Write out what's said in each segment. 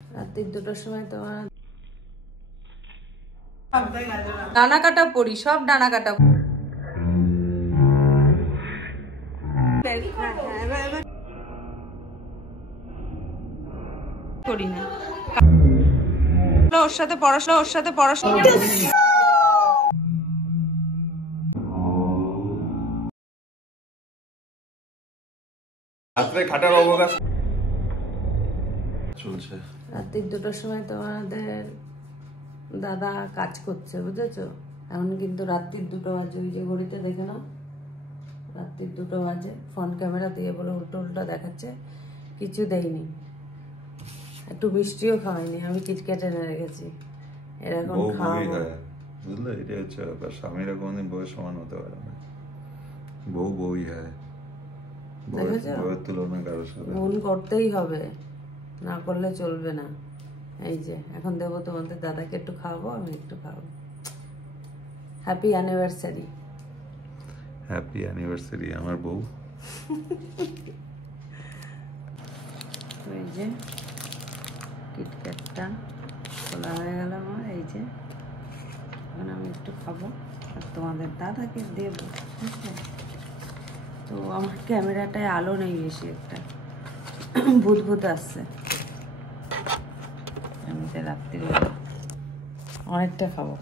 রাত্রি 2টার সময় তোমার ডানা কাটা পড়ি, সব ডানা কাটা করি না। ওর সাথে পড়াশোনা রাত্রে খাটার অবকাশ চলছে। রাত্রি 2টার সময় তোমাদের দাদা কাজ করছে, বুঝেছো? এখন কিন্তু রাত্রির 2টা বাজে, ওই যে ঘড়িতে দেখে নাও, রাত্রির 2টা বাজে। ফোন ক্যামেরা দিয়ে বলে উল্টো উল্টো দেখাচ্ছে, কিছু দেয়নি, একটু মিষ্টিও খাওয়াইনি। আমি কিটক্যাট এনে রেখেছি, এরকম খাওয়াবো। বুঝলে, এটা হচ্ছে ব্যাপার। স্বামীরা কোনোদিন বউয়ের সমান হতে পারে না। বউ বউই হয়, বউয়ের তুলনা কারোর সাথে। গুণ করতেই হবে, না করলে চলবে না। এই যে এখন দেবো তোমাদের দাদাকে, একটু খাওয়াবো, আমি একটু খাওয়াবো। Happy anniversary. হ্যাপি অ্যানিভার্সারি আমার বউ। এই যে কিটক্যাটটা খোলা হয়ে গেল আমার। এই যে এখন আমি একটু খাবো আর তোমাদের দাদাকে দেবো, বুঝলে? তো আমার ক্যামেরাটায় আলো নেই বেশি, একটা ভূত ভূত আসছে। এমনিতে রাত্রিবেলা অনেকটা খাবো,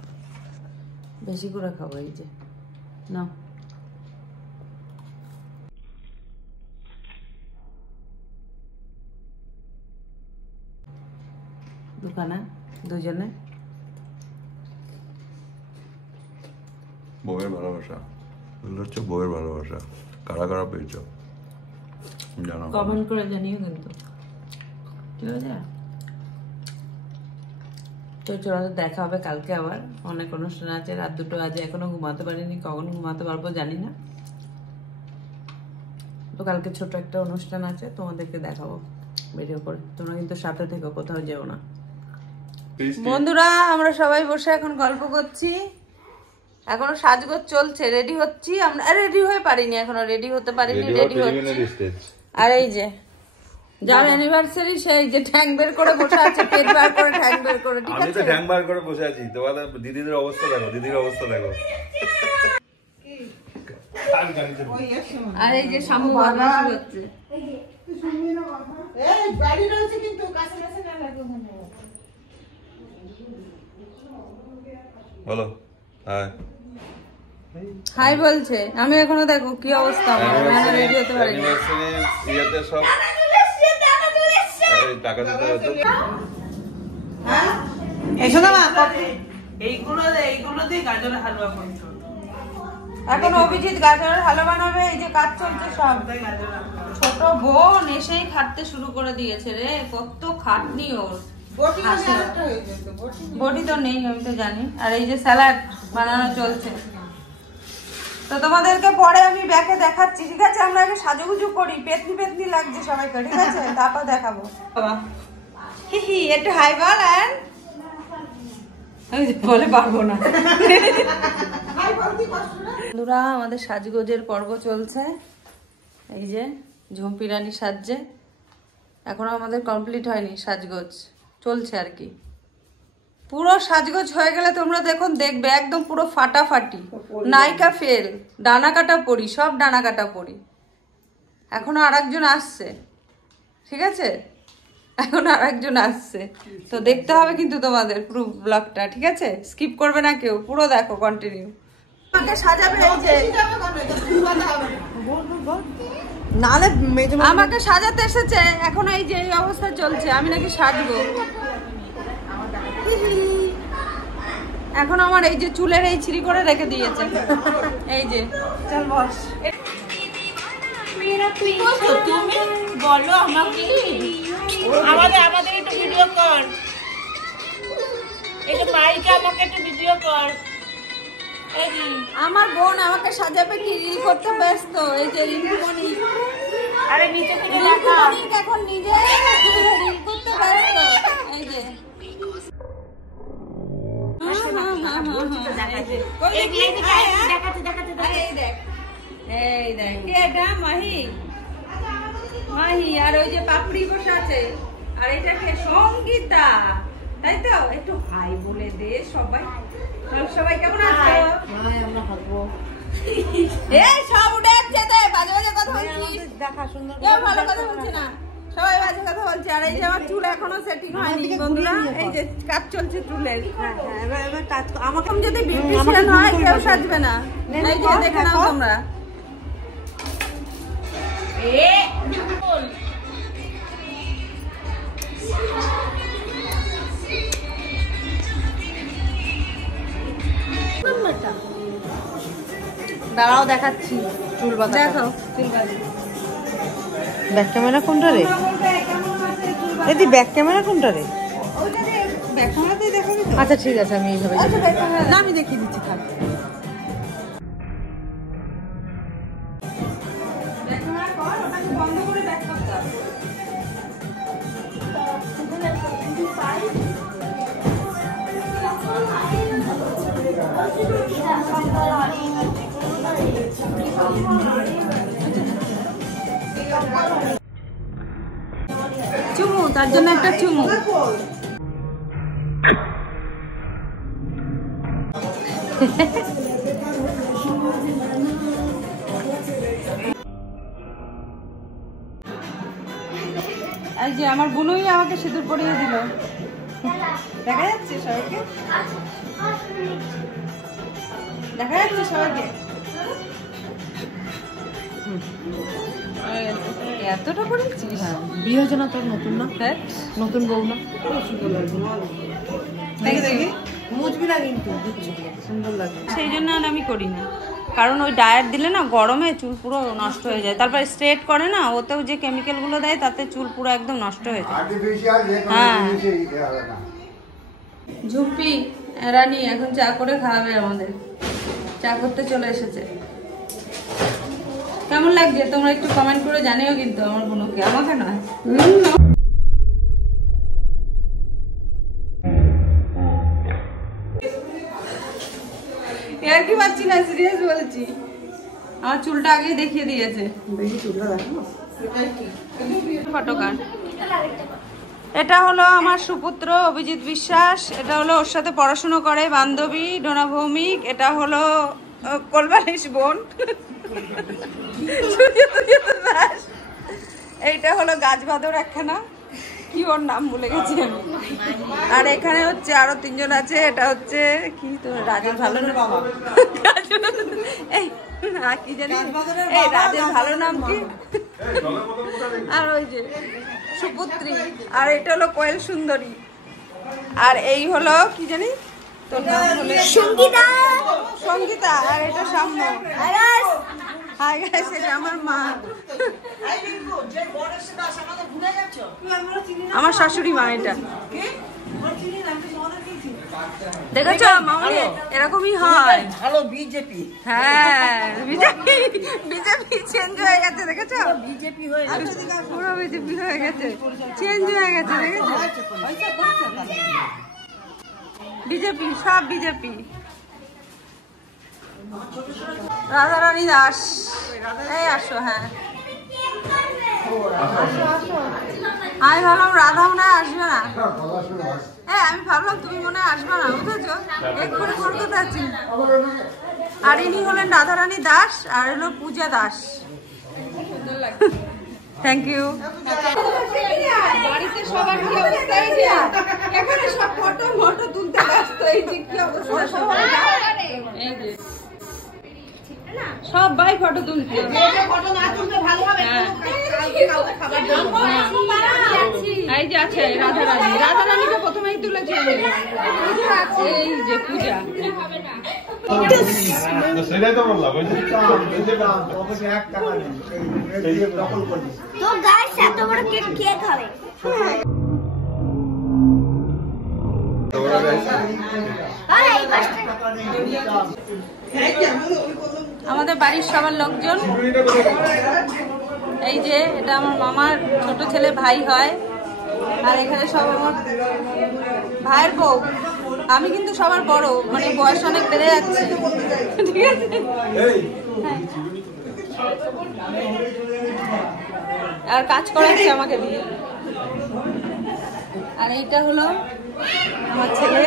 বেশি করে খাবো। এই যে না, দোকানে দুজনে। বউয়ের ভালোবাসা, এগুলো হচ্ছে বউয়ের ভালোবাসা। কারা কারা পেয়েছো জানো? কমেন্ট করে জানিও কিন্তু, ঠিক আছে? তো চলো, দেখা হবে কালকে আবার। অনেক অনুষ্ঠান আছে, রাত 2টো বাজে, এখনো ঘুমাতে পারিনি। কখন ঘুমাতে পারবো জানি না। তো কালকে ছোট একটা অনুষ্ঠান আছে, তোমাদেরকে দেখাবো ভিডিও করে। তোমরা কিন্তু সাথে থেকো, কোথাও যেও না। বন্ধুরা, আমরা সবাই বসে এখন গল্প করছি। এখনো সাজগোজ চলছে, রেডি হচ্ছি আমরা। রেডি হয়ে পারিনি এখনো, রেডি হতে পারিনি, রেডি হচ্ছি। আর এই যে যার অ্যানিভার্সারি, সেই যে ঠ্যাং বের করে বসে আছে, পেট বার করে ঠ্যাং বের করে। ঠিক আছে, আমি তো ঠ্যাং বার করে বসে আছি। তোমাদের দিদিদের অবস্থা দেখো, দিদির অবস্থা দেখো। আর এই যে শামু বদমাশি করছে। বলো হাই। হাই বলছে, আমি এখনো দেখো কি অবস্থা আমার, আমি রেডি হতে পারিনি। অ্যানিভার্সারি ইয়াতে সব টাকা দিতে হতো। হ্যাঁ, এসো না মা। এইগুলো দিয়ে গাজরের হালুয়া করছো। এখন অভিজিৎ গাজরের হালুয়া বানাবে, এই যে কাজ চলছে সব। ছোট বোন এসেই খাটতে শুরু করে দিয়েছে রে, কত খাটনি ওর। বটি তো নেই, আমি তো জানি। আর এই যে স্যালাড বানানো চলছে। তো তোমাদেরকে পরে আমি ব্যাকে দেখাচ্ছি, ঠিক আছে? আমরা আগে সাজুগুজু করি, পেতনি পেতনি লাগছে সবাইকে, ঠিক আছে? তারপর দেখাবো। হি একটু হাই বল। আর আমি বলে পারবো না। বন্ধুরা, আমাদের সাজগোজের পর্ব চলছে। এই যে ঝুমপি রানী সাজছে, এখনো আমাদের কমপ্লিট হয়নি, সাজগোজ চলছে আর কি। পুরো সাজগোজ হয়ে গেলে তোমরা দেখুন, দেখবে একদম পুরো ফাটাফাটি, নায়িকা ফেল, ডানা কাটা পড়ি, সব ডানা কাটা পড়ি। এখনো আরেকজন আসছে, ঠিক আছে? এখনো আরেকজন আসছে, তো দেখতে হবে কিন্তু তোমাদের পুরো ব্লগটা, ঠিক আছে? স্কিপ করবে না কেউ, পুরো দেখো, কন্টিনিউ। আমাকে সাজাবে, এই যে আমাকে সাজাতে এসেছে, এখন এই যে এই অবস্থা চলছে, আমি নাকি সাজবো। এখন আমার এই যে চুলের এই ছিঁড়ি করে রেখে দিয়েছে, এই যে। চল বস। তুমি বলো আমাকে, আমাদের একটু ভিডিও কর। এই যে মাইকে আমাকে একটু ভিডিও কর। আমার বোন আমাকে সাজাবে কি, রিল করতে ব্যস্ত। এই যে রিঙ্কুমণি, আরে নিচে থেকে লেখা, এখন নিজে রিল করতে ব্যস্ত। এই যে মাহি, মাহি। আর ওই যে পাপড়ি বসে আছে, আর এটা কে? সঙ্গীতা, তাই তো? একটু হাই বলে দে সবাই। সবাই কেমন আছো? হ্যাঁ আমরা হাসবো। এই সব উঠে যাচ্ছে, বাজে বাজে কথা বলছিস। দেখা সুন্দর কেউ ভালো কথা বলছে না, সবাই বাজে কথা বলছে। আর এই যে আমার চুল এখনো সেটিং হয়নি বন্ধুরা, এই যে কাজ চলছে চুলের। এবার কাজ আমাকে যদি বিউটিশিয়ান হয় কেউ সাজবে না। এই যে দেখে নাও তোমরা। দাঁড়াও দেখাচ্ছি চুল বাঁধা। দেখো ব্যাক ক্যামেরা কোনটা রে? এদি ব্যাক ক্যামেরা কোনটা রে? ব্যাকগ্রাউন্ডেই দেখাবি তো? আচ্ছা ঠিক আছে আমি এইভাবে আচ্ছা ব্যাকগ্রাউন্ড না আমি দেখিয়ে দিচ্ছি থাক। ব্যাকগ্রাউন্ড কর, ওটাকে বন্ধ করে ব্যাক করতে হবে। চুমু, তার জন্য একটা চুমু। এই যে আমার বোনই আমাকে সিঁদুর পরিয়ে দিল। দেখা যাচ্ছে সবাইকে? দেখা যাচ্ছে সবাইকে? এতটা করেছিস? বিয়ে হয়েছে না তোর নতুন না? দেখ নতুন বউ না? খুব সুন্দর লাগছে। দেখি দেখি। মুছবি না কিন্তু সুন্দর লাগে। সেই জন্য আর আমি করি না, কারণ ওই ডায়েট দিলে না গরমে চুল পুরো নষ্ট হয়ে যায়। তারপর স্ট্রেট করে না, ওতেও যে কেমিক্যালগুলো দেয় তাতে চুল পুরো একদম নষ্ট হয়ে যায়। হ্যাঁ ঝুপি রানী এখন চা করে খাওয়াবে আমাদের। চা করতে চলে এসেছে। কেমন লাগছে তোমরা একটু কমেন্ট করে জানিও কিন্তু আমার বোনকে, আমাকে নয়। আর কি পাচ্ছি না, সিরিয়াস বলছি। আমার চুলটা আগেই দেখিয়ে দিয়েছে। ফটোকার এটা হলো আমার সুপুত্র অভিজিৎ বিশ্বাস। এটা হলো ওর সাথে পড়াশুনো করে বান্ধবী ডোনা ভৌমিক। এটা হলো কলবালিশ বোন। এইটা হলো গাছ বাঁধর একখানা, কি ওর নাম ভুলে গেছি আমি। আর এখানে হচ্ছে আরো তিনজন আছে। এটা হচ্ছে কি তোর রাজের ভালো নাম? এই কি জানি, এই রাজের ভালো নাম কি? আর ওই যে সুপুত্রী। আর এটা হলো কোয়েল সুন্দরী। আর এই হলো কি জানি তোর নাম হলো সঙ্গীতা। সঙ্গীতা। আর এটা সাম্য। হাই গাইস, এটা আমার মা, আমার শাশুড়ি মা। এটা দেখেছো মামনি, এরকমই হয়। Hello BJP. হ্যাঁ বিজেপি, বিজেপি চেঞ্জ হয়ে গেছে দেখেছো? বিজেপি হয়ে পুরো বিজেপি হয়ে গেছে, চেঞ্জ হয়ে গেছে দেখেছো? বিজেপি, সব বিজেপি। রাধারানী দাস, এই আসো। হ্যাঁ আমি ভাবলাম রাধা মনে হয় আসবে না। হ্যাঁ আমি ভাবলাম তুমি মনে হয় আসবে না, বুঝেছো? এক্ষুনি কলকাতা আছি। আর ইনি হলেন রাধারানী দাস, আর হলো পূজা দাস। Thank you. বাড়িতে সবার কি অবস্থা? এখানে সব ফটো ফটো তুলতে ব্যস্ত। এই যে কি অবস্থা সবার, এই যে সবাই ফটো তুলছে। ফটো না তুলতে ভালো হবে। এই যে আছে রাধারানী, রাধারানীকে প্রথমেই তুলেছে। পূজা আছে, এই যে পূজা। সেটাই তো বললাম। তো গাইস এত বড় কেক কে খাবে? আমাদের বাড়ির সবার লোকজন। এই যে এটা আমার মামার ছোট ছেলে ভাই হয়। আর এখানে সব আমার ভাইয়ের বউ। আমি কিন্তু সবার বড়, মানে বয়স অনেক বেড়ে যাচ্ছে, ঠিক আছে? আর কাজ করাচ্ছে আমাকে দিয়ে। আর এইটা হলো আমার ছেলে,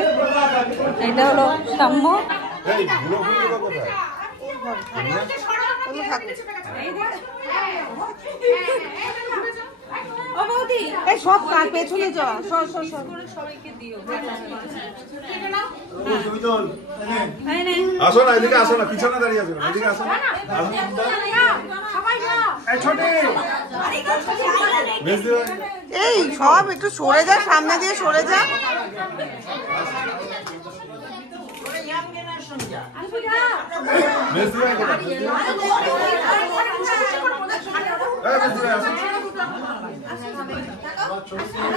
এইটা হলো সাম্য। সব কার পেছনে যাওয়া সবাইকে দিও। আসো না, এদিকে আসো না, পিছনে দাঁড়িয়ে আছো, এদিকে আসো না। এই সব একটু সরে যা, সামনে দিয়ে সরে যা।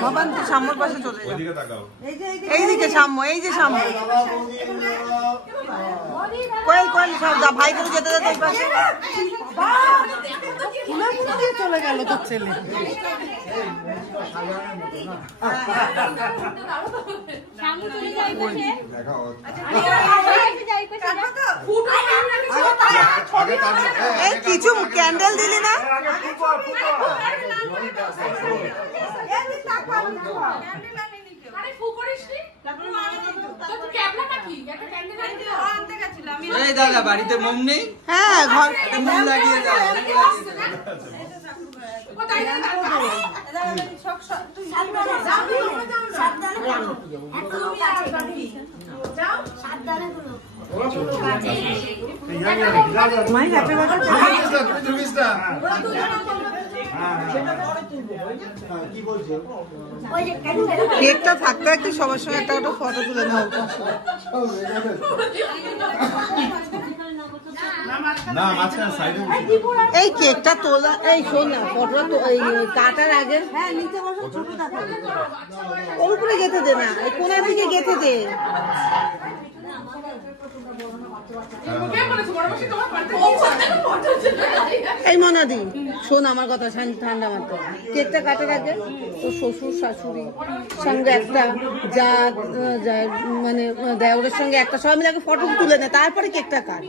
বাবান তুই সাম্যর পাশে চলে যা। এইদিকে সাম্য, এই যে সাম্য। কই কই সব যা, ভাইকে যেতে যেতে এই পাশে দিয়ে চলে গেল তোর ছেলে। এই কিছু ক্যান্ডেল দিলি না? এই দাদা বাড়িতে মোম নেই? হ্যাঁ ঘর মোম লাগিয়ে দাও। কেকটা থাকতে একটু সবার সঙ্গে একটা একটা ফটো তুলে নেওয়া। এই কেকটা তোলা, এই শোন না, ফটোটা কাটার আগে ওর উপরে গেঁথে দে না, এই কোনার দিকে গেঁথে দে। এই মনাদি শোন আমার কথা, ঠান্ডা মাত্র। কেকটা কাটার আগে তোর শ্বশুর শাশুড়ি সঙ্গে একটা মানে দেওরের সঙ্গে একটা সবাই মিলে আগে ফটো তুলে নেয়, তারপরে কেকটা কাট।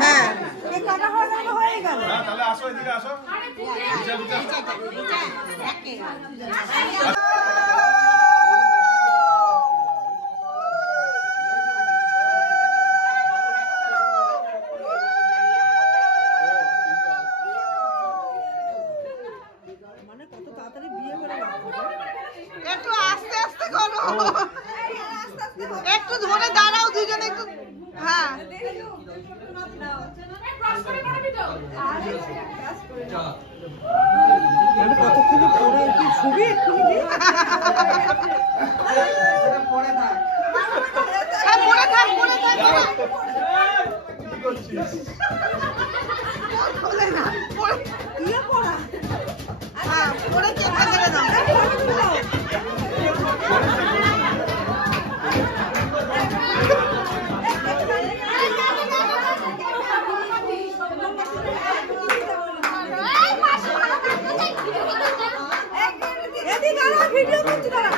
হ্যাঁ হয়ে গেল। একটু আস্তে আস্তে করো, একটু ধরে দাঁড়াও দুজনে একটু। হ্যাঁ কতক্ষণ পরে কি ছবি এক্ষুনি ভিডিও করছি তারা।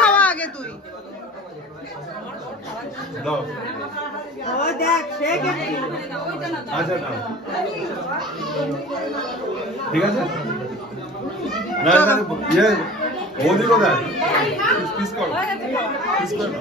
খাওয়া আগে তুই দেখ ঠিক আছে না বৌদি কোথায়? পিস করো, পিস করো।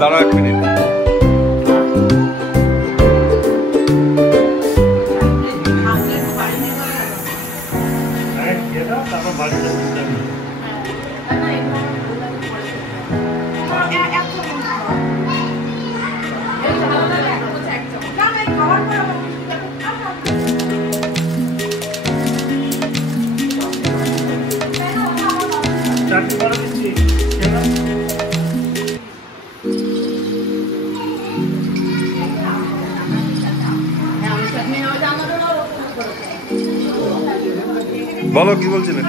দাঁড়া 1 মিনিট। বলো কি বলছিলেন?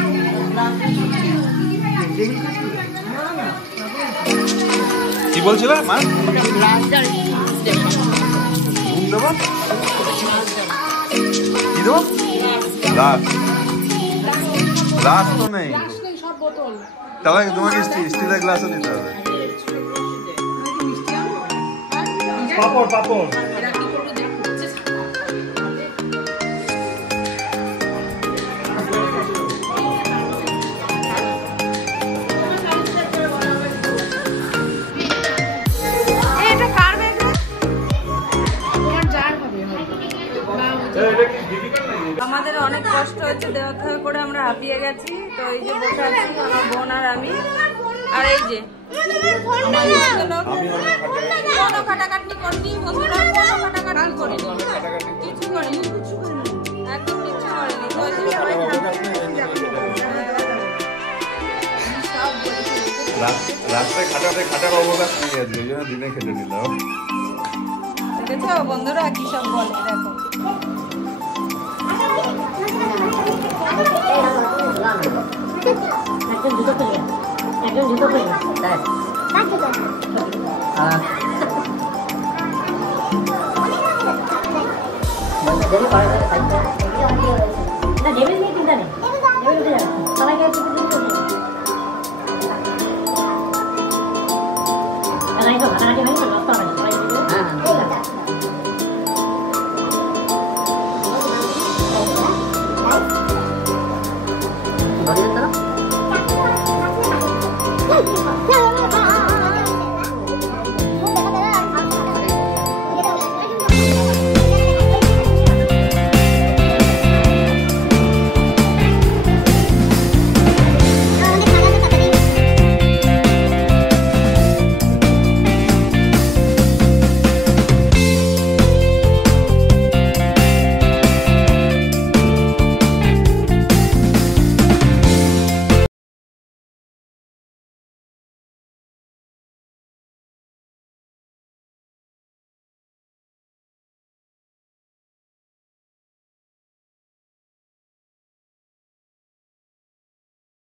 কি বলছিলে মা? দেবো কি দেবো? গ্লাস তো নেই, তাহলে তোমাকে স্টিলের গ্লাসও দিতে হবে। পাপড় পাপড় আমাদের অনেক কষ্ট হচ্ছে, দেওয়া করে আমরা হাঁপিয়ে গেছি। তো এই যে বসে আছি আমার বোন আর আমি, আর এই যে কোনো খাটাখাটনি করিনি বন্ধুরা, কোনো খাটাখাটনি করিনি, কিছু করিনি, একদম কিছু করিনি। তো এই যে সবাই রাস্তায় খাটার অবকাশ নেই আজকে, ওই জন্য দিনে খেতে দিলাম। দেখেছো বন্ধুরা কি সব বলে, দেখো একজন জুতো খুলবে, একজন জুতো খুলবে, না ডেবিল নিয়ে চিন্তা নেই, ডেবিল উঠে যাবে সবাইকে ঘাটাঘাটি হয়নি তো নষ্ট হবে